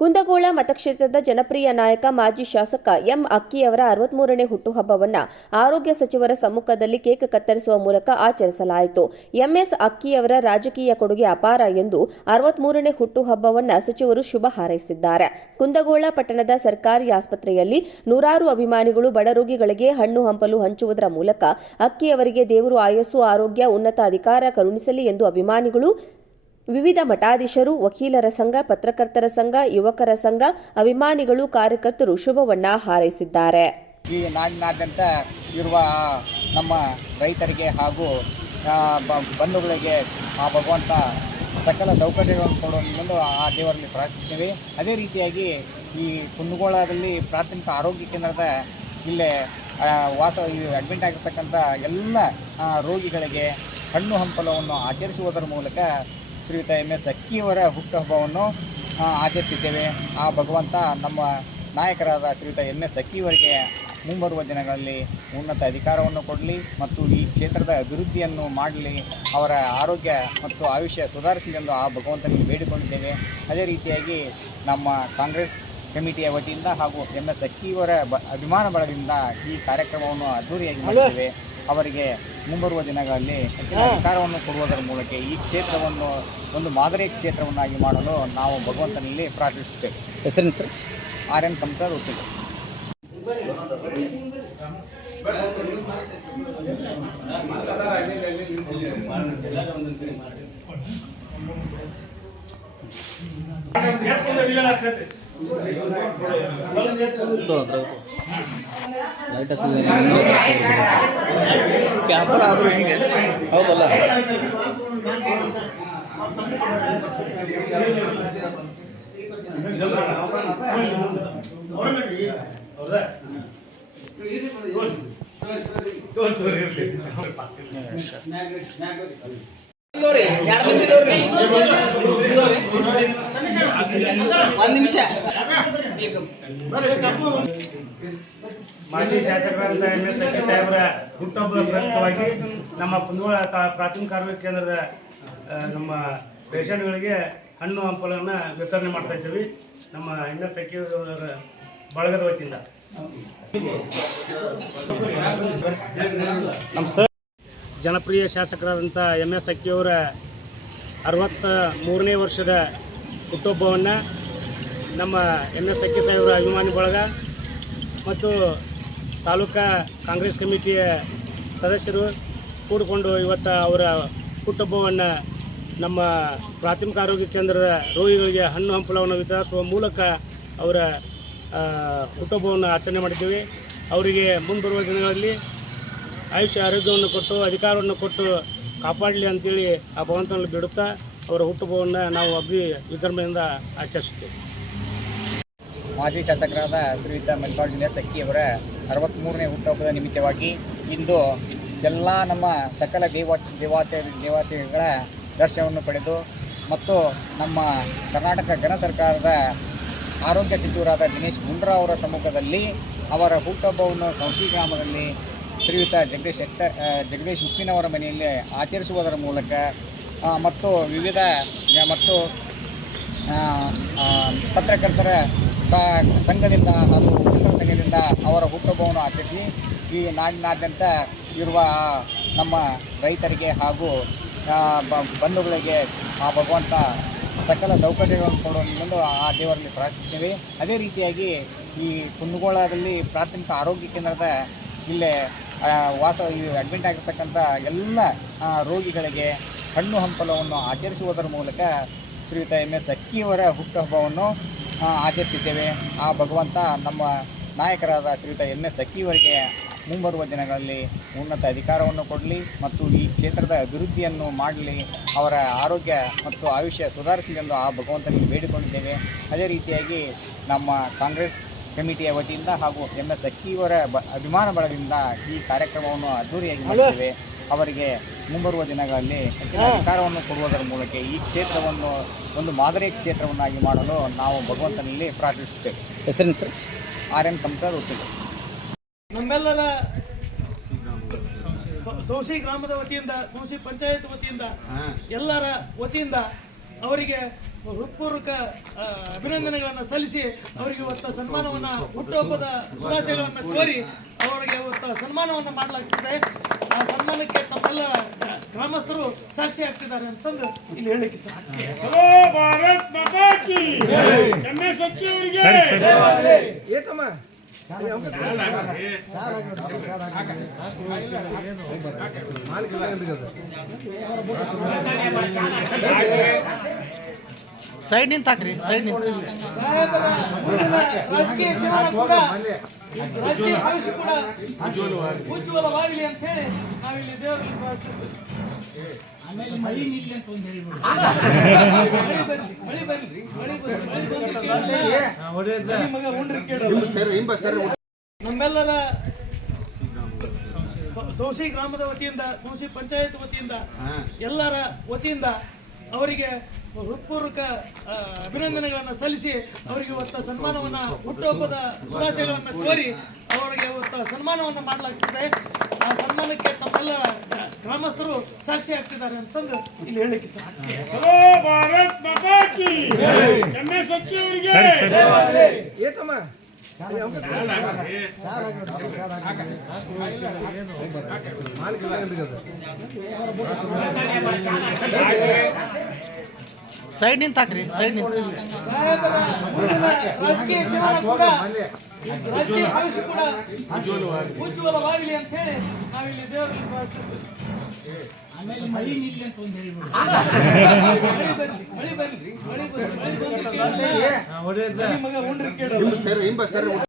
ಕುಂದಗೋಳ ಮತಕ್ಷೇತ್ರದ ಜನಪ್ರಿಯ ನಾಯಕ ಮಾಜಿ ಶಾಸಕ ಎಂ ಅಕ್ಕಿಯವರ 63ನೇ ಹುಟ್ಟುಹಬ್ಬವನ್ನು ಆರೋಗ್ಯ ಸಚಿವರ ಸಮ್ಮುಖದಲ್ಲಿ ಕೇಕ್ ಕತ್ತರಿಸುವ ಮೂಲಕ ಆಚರಿಸಲಾಯಿತು. ಎಂಎಸ್ ಅಕ್ಕಿಯವರ ರಾಜಕೀಯ ಕೊಡುಗೆ ಅಪಾರ ಎಂದು 63ನೇ ಹುಟ್ಟುಹಬ್ಬವನ್ನು ಸಚಿವರು ಶುಭ ಹಾರೈಸಿದ್ದಾರೆ. ಕುಂದಗೋಳ ಪಟ್ಟಣದ ಸರ್ಕಾರಿ ಆಸ್ಪತ್ರೆಯಲ್ಲಿ ನೂರಾರು ಅಭಿಮಾನಿಗಳು ಬಡ ರೋಗಿಗಳಿಗೆ ಹಣ್ಣು ಹಂಪಲು ಹಂಚುವುದರ ಮೂಲಕ ಅಕ್ಕಿಯವರಿಗೆ ದೇವರು ಆಯಸ್ಸು, ಆರೋಗ್ಯ, ಉನ್ನತ ಅಧಿಕಾರ ಕರುಣಿಸಲಿ ಎಂದು ಅಭಿಮಾನಿಗಳು, ವಿವಿಧ ಮಠಾಧೀಶರು, ವಕೀಲರ ಸಂಘ, ಪತ್ರಕರ್ತರ ಸಂಘ, ಯುವಕರ ಸಂಘ, ಅಭಿಮಾನಿಗಳು, ಕಾರ್ಯಕರ್ತರು ಶುಭವನ್ನ ಹಾರೈಸಿದ್ದಾರೆ. ಈ ನಾಡಿನಾದ್ಯಂತ ಇರುವ ನಮ್ಮ ರೈತರಿಗೆ ಹಾಗೂ ಬಂಧುಗಳಿಗೆ ಆ ಭಗವಂತ ಸಕಲ ಸೌಕರ್ಯಗಳನ್ನು ಕೊಡುವ ಆ ದೇವರಲ್ಲಿ ಪ್ರಾರ್ಥಿಸುತ್ತೇವೆ. ಅದೇ ರೀತಿಯಾಗಿ ಈ ಕುಂದಗೋಳದಲ್ಲಿ ಪ್ರಾಥಮಿಕ ಆರೋಗ್ಯ ಕೇಂದ್ರದ ಇಲ್ಲೇ ಅಡ್ಮಿಟ್ ಆಗಿರ್ತಕ್ಕಂಥ ಎಲ್ಲ ರೋಗಿಗಳಿಗೆ ಹಣ್ಣು ಹಂಪಲವನ್ನು ಆಚರಿಸುವುದರ ಮೂಲಕ ಶ್ರೀಯುತ ಎಂ.ಎಸ್. ಅಕ್ಕಿಯವರ ಹುಟ್ಟುಹಬ್ಬವನ್ನು ಆಚರಿಸಿದ್ದೇವೆ. ಆ ಭಗವಂತ ನಮ್ಮ ನಾಯಕರಾದ ಶ್ರೀಯುತ ಎಂ.ಎಸ್. ಅಕ್ಕಿಯವರಿಗೆ ಮುಂಬರುವ ದಿನಗಳಲ್ಲಿ ಉನ್ನತ ಅಧಿಕಾರವನ್ನು ಕೊಡಲಿ ಮತ್ತು ಈ ಕ್ಷೇತ್ರದ ಅಭಿವೃದ್ಧಿಯನ್ನು ಮಾಡಲಿ, ಅವರ ಆರೋಗ್ಯ ಮತ್ತು ಆಯುಷ್ಯ ಸುಧಾರಿಸಲಿ ಎಂದು ಆ ಭಗವಂತನಿಗೆ ಬೇಡಿಕೊಂಡಿದ್ದೇವೆ. ಅದೇ ರೀತಿಯಾಗಿ ನಮ್ಮ ಕಾಂಗ್ರೆಸ್ ಕಮಿಟಿಯ ವತಿಯಿಂದ ಹಾಗೂ ಎಂ.ಎಸ್. ಅಕ್ಕಿಯವರ ಅಭಿಮಾನ ಬಲದಿಂದ ಈ ಕಾರ್ಯಕ್ರಮವನ್ನು ಅದ್ದೂರಿಯಾಗಿ ಮಾಡಿದ್ದೇವೆ. ಅವರಿಗೆ ಮುಂಬರುವ ದಿನಗಳಲ್ಲಿ ಹೆಚ್ಚಿನ ಅಧಿಕಾರವನ್ನು ಕೊಡುವುದರ ಮೂಲಕ ಈ ಕ್ಷೇತ್ರವನ್ನು ಒಂದು ಮಾದರಿ ಕ್ಷೇತ್ರವನ್ನಾಗಿ ಮಾಡಲು ನಾವು ಭಗವಂತನಲ್ಲಿ ಪ್ರಾರ್ಥಿಸುತ್ತೇವೆ. ಹೆಸರೇನು ಸರ್? ಆರ್.ಎನ್. ಕಮ್ತಾರ್, ಉತ್ತಿಗೆ. ಕ್ಯಾನ್ಸಲ್ ಆದರೂ ಹಿಂಗೆ ಹೌದಲ್ಲ. ಒಂದು ನಿಮಿಷ. ಮಾಜಿ ಶಾಸಕರಾದ ಎಂ.ಎಸ್. ಅಕ್ಕಿ ಸಾಹೇಬರ ಹುಟ್ಟುಹಬ್ಬದ ಪ್ರಯುಕ್ತವಾಗಿ ನಮ್ಮ ಕುಂದಗೋಳ ಪ್ರಾಥಮಿಕ ಆರೋಗ್ಯ ಕೇಂದ್ರದ ನಮ್ಮ ಪೇಷಂಟ್ಗಳಿಗೆ ಹಣ್ಣು ಹಂಪಲನ್ನು ವಿತರಣೆ ಮಾಡ್ತಾ ಇದ್ದೀವಿ. ನಮ್ಮ ಎಂ.ಎಸ್. ಅಕ್ಕಿಯವರ ಬಳಗದ ವತಿಯಿಂದ ನಮ್ಮ ಜನಪ್ರಿಯ ಶಾಸಕರಾದಂಥ ಎಂ.ಎಸ್. ಅಕ್ಕಿಯವರ 63ನೇ ವರ್ಷದ ಹುಟ್ಟುಹಬ್ಬವನ್ನು ನಮ್ಮ ಎಂ.ಎಸ್. ಅಕ್ಕಿ ಸಾಹೇಬರ ಅಭಿಮಾನಿ ಬಳಗ ಮತ್ತು ತಾಲೂಕಾ ಕಾಂಗ್ರೆಸ್ ಕಮಿಟಿಯ ಸದಸ್ಯರು ಕೂಡಿಕೊಂಡು ಇವತ್ತು ಅವರ ಹುಟ್ಟುಹಬ್ಬವನ್ನು ನಮ್ಮ ಪ್ರಾಥಮಿಕ ಆರೋಗ್ಯ ಕೇಂದ್ರದ ರೋಗಿಗಳಿಗೆ ಹಣ್ಣು ಹಂಪಲವನ್ನು ವಿತರಿಸುವ ಮೂಲಕ ಅವರ ಹುಟ್ಟುಹಬ್ಬವನ್ನು ಆಚರಣೆ ಮಾಡಿದ್ದೇವೆ. ಅವರಿಗೆ ಮುಂಬರುವ ದಿನಗಳಲ್ಲಿ ಆಯುಷ್ಯ ಆರೋಗ್ಯವನ್ನು ಕೊಟ್ಟು ಅಧಿಕಾರವನ್ನು ಕೊಟ್ಟು ಕಾಪಾಡಲಿ ಅಂತೇಳಿ ಆ ಭಗವಂತನಲ್ಲಿ ಬಿಡುತ್ತಾ ಅವರ ಹುಟ್ಟುಹಬ್ಬವನ್ನು ನಾವು ಅಗ್ನಿ ವಿಜೃಂಭಣೆಯಿಂದ ಆಚರಿಸುತ್ತೇವೆ. ಮಾಜಿ ಶಾಸಕರಾದ ಶ್ರೀಯುತ ಮಲ್ಲಿಕಾರ್ಜುನ ಅಕ್ಕಿಯವರ 63ನೇ ಹುಟ್ಟುಹಬ್ಬದ ನಿಮಿತ್ತವಾಗಿ ಇಂದು ಎಲ್ಲ ನಮ್ಮ ಸಕಲ ದೇವತೆಗಳ ದರ್ಶನವನ್ನು ಪಡೆದು ಮತ್ತು ನಮ್ಮ ಕರ್ನಾಟಕ ಘನ ಸರ್ಕಾರದ ಆರೋಗ್ಯ ಸಚಿವರಾದ ದಿನೇಶ್ ಗುಂಡೂರಾವ್ ಅವರ ಸಮ್ಮುಖದಲ್ಲಿ ಅವರ ಹುಟ್ಟುಹಬ್ಬವನ್ನು ಸೌಶಿ ಗ್ರಾಮದಲ್ಲಿ ಶ್ರೀಯುತ ಜಗದೀಶ್ ಉಪ್ಪಿನವರ ಮನೆಯಲ್ಲಿ ಆಚರಿಸುವುದರ ಮೂಲಕ ಮತ್ತು ವಿವಿಧ ಮತ್ತು ಪತ್ರಕರ್ತರ ಸಂಘದಿಂದ ಹಾಗೂ ವಕೀಲರ ಸಂಘದಿಂದ ಅವರ ಹುಟ್ಟುಹಬ್ಬವನ್ನು ಆಚರಿಸಿ ಈ ನಾಡಿನಾದ್ಯಂತ ಇರುವ ನಮ್ಮ ರೈತರಿಗೆ ಹಾಗೂ ಬಂಧುಗಳಿಗೆ ಆ ಭಗವಂತ ಸಕಲ ಸೌಕರ್ಯಗಳನ್ನು ಕೊಡುವ ಆ ದೇವರಲ್ಲಿ ಪ್ರಾರ್ಥಿಸುತ್ತೇವೆ. ಅದೇ ರೀತಿಯಾಗಿ ಈ ಕುಂದಗೋಳದಲ್ಲಿ ಪ್ರಾಥಮಿಕ ಆರೋಗ್ಯ ಕೇಂದ್ರದ ಇಲ್ಲೇ ಅಡ್ಮಿಟ್ ಆಗಿರ್ತಕ್ಕಂಥ ಎಲ್ಲ ರೋಗಿಗಳಿಗೆ ಹಣ್ಣು ಹಂಪಲವನ್ನು ಆಚರಿಸುವುದರ ಮೂಲಕ ಶ್ರೀಯುತ ಎಂ.ಎಸ್. ಅಕ್ಕಿಯವರ ಹುಟ್ಟುಹಬ್ಬವನ್ನು ಆಚರಿಸಿದ್ದೇವೆ. ಆ ಭಗವಂತ ನಮ್ಮ ನಾಯಕರಾದ ಶ್ರೀಯುತ ಎಂ.ಎಸ್. ಅಕ್ಕಿಯವರಿಗೆ ಮುಂಬರುವ ದಿನಗಳಲ್ಲಿ ಉನ್ನತ ಅಧಿಕಾರವನ್ನು ಕೊಡಲಿ ಮತ್ತು ಈ ಕ್ಷೇತ್ರದ ಅಭಿವೃದ್ಧಿಯನ್ನು ಮಾಡಲಿ, ಅವರ ಆರೋಗ್ಯ ಮತ್ತು ಆಯುಷ್ಯ ಸುಧಾರಿಸಲಿ ಎಂದು ಆ ಭಗವಂತನಿಗೆ ಬೇಡಿಕೊಂಡಿದ್ದೇವೆ. ಅದೇ ರೀತಿಯಾಗಿ ನಮ್ಮ ಕಾಂಗ್ರೆಸ್ ಕಮಿಟಿಯ ವತಿಯಿಂದ ಹಾಗೂ ಎಂ.ಎಸ್. ಅಕ್ಕಿಯವರ ಅಭಿಮಾನ ಬಲದಿಂದ ಈ ಕಾರ್ಯಕ್ರಮವನ್ನು ಅದ್ದೂರಿಯಾಗಿ ಮಾಡಿದ್ದೇವೆ. ಅವರಿಗೆ ಮುಂಬರುವ ದಿನಗಳಲ್ಲಿ ಹೆಚ್ಚಿನ ಅಧಿಕಾರವನ್ನು ಕೊಡುವುದರ ಮೂಲಕ ಈ ಕ್ಷೇತ್ರವನ್ನು ಒಂದು ಮಾದರಿ ಕ್ಷೇತ್ರವನ್ನಾಗಿ ಮಾಡಲು ನಾವು ಭಗವಂತನಲ್ಲಿ ಪ್ರಾರ್ಥಿಸುತ್ತೇವೆ. ಹೆಸರೇನು ಸರ್? ಆರ್.ಎನ್. ಕಮ್ತಾರ್, ಉತ್ತಿಗೆ. ನಮ್ಮೆಲ್ಲರ ಸೌಸಿ ಗ್ರಾಮದ ವತಿಯಿಂದ, ಸೌಸಿ ಪಂಚಾಯತ್ ವತಿಯಿಂದ, ಎಲ್ಲರ ವತಿಯಿಂದ ಅವರಿಗೆ ಹೃತ್ಪೂರ್ವಕ ಅಭಿನಂದನೆಗಳನ್ನು ಸಲ್ಲಿಸಿ ಅವರಿಗೆ ಇವತ್ತು ಸನ್ಮಾನವನ್ನು ಹುಟ್ಟುಹಬ್ಬದ ಶುಭಾಶಯಗಳನ್ನು ಕೋರಿ ಅವರಿಗೆ ಇವತ್ತು ಸನ್ಮಾನವನ್ನು ಮಾಡಲಾಗ್ತದೆ. ಆ ಸನ್ಮಾನಕ್ಕೆ ತಮ್ಮೆಲ್ಲ ಗ್ರಾಮಸ್ಥರು ಸಾಕ್ಷಿ ಆಗ್ತಿದ್ದಾರೆ ಅಂತಂದು ಇಲ್ಲಿ ಹೇಳಲಿಕ್ಕೆ ಇಷ್ಟಪಡ್ತೀನಿ. ಭಾರತ್ ಮಾತಾ ಕಿ MS ಅಕ್ಕಿ ಅವರಿಗೆ ಸೈಡ್ ನಿಂತ ಹಾಕ್ರಿ, ಸೈಡ್ ನಿಂತ. ಸಾಹೇಬರ ಮುಂದಿನ ರಾಜಕೀಯ ಜೀವನ ಕೂಡ ರಾಜಕೀಯ ಭವಿಷ್ಯ ಕೂಡ ಉಜ್ವಲವಾಗಲಿ ಅಂತ ಹೇಳಿ ನಾವಿಲ್ಲಿ ದೇವರಲ್ಲಿ ಪ್ರಾರ್ಥಿಸ್ತೀವಿ. ಮಳಿ ಮಗ ಉಂಡ್ರಿ ಕೇಳಲ್ಲ. ನಮ್ಮೆಲ್ಲರ ಸೌಸಿ ಗ್ರಾಮದ ವತಿಯಿಂದ, ಸೌಸಿ ಪಂಚಾಯತ್ ವತಿಯಿಂದ, ಎಲ್ಲರ ವತಿಯಿಂದ ಅವರಿಗೆ ಹೃತ್ಪೂರ್ವಕ ಅಭಿನಂದನೆಗಳನ್ನು ಸಲ್ಲಿಸಿ ಅವರಿಗೆ ಇವತ್ತು ಸನ್ಮಾನವನ್ನು ಹುಟ್ಟುಹಬ್ಬದ ಶುಭಾಶಯಗಳನ್ನು ಕೋರಿ ಅವರಿಗೆ ಇವತ್ತು ಸನ್ಮಾನವನ್ನು ಮಾಡಲಾಗ್ತದೆ. ಆ ಸನ್ಮಾನಕ್ಕೆ ತಮ್ಮೆಲ್ಲ ಗ್ರಾಮಸ್ಥರು ಸಾಕ್ಷಿ ಆಗ್ತಿದ್ದಾರೆ ಅಂತಂದು ಇಲ್ಲಿ ಹೇಳಲಿಕ್ಕೆ ಇಷ್ಟಪಡ್ತೀನಿ. ಭಾರತ್ ಮಾತಾ ಕಿ MS ಅಕ್ಕಿ ಅವರಿಗೆ ಸೈಡ್ ನಿಂತ ಹಾಕ್ರಿ, ಸೈಡ್ ನಿಂತ. ಸಾಹೇಬರ ಮುಂದಿನ ರಾಜಕೀಯ ಜೀವನ ಕೂಡ ರಾಜಕೀಯ ಭವಿಷ್ಯ ಕೂಡ ಉಜ್ವಲವಾಗಲಿ ಅಂತ ಹೇಳಿ ನಾವಿಲ್ಲಿ ದೇವರಲ್ಲಿ ಪ್ರಾರ್ಥಿಸ್ತೀವಿ. ಮಳಿ ಬರ್ಲಿ ಮಗ ಉಂಡ್ರಿ ಕೇಳಲ್ಲ.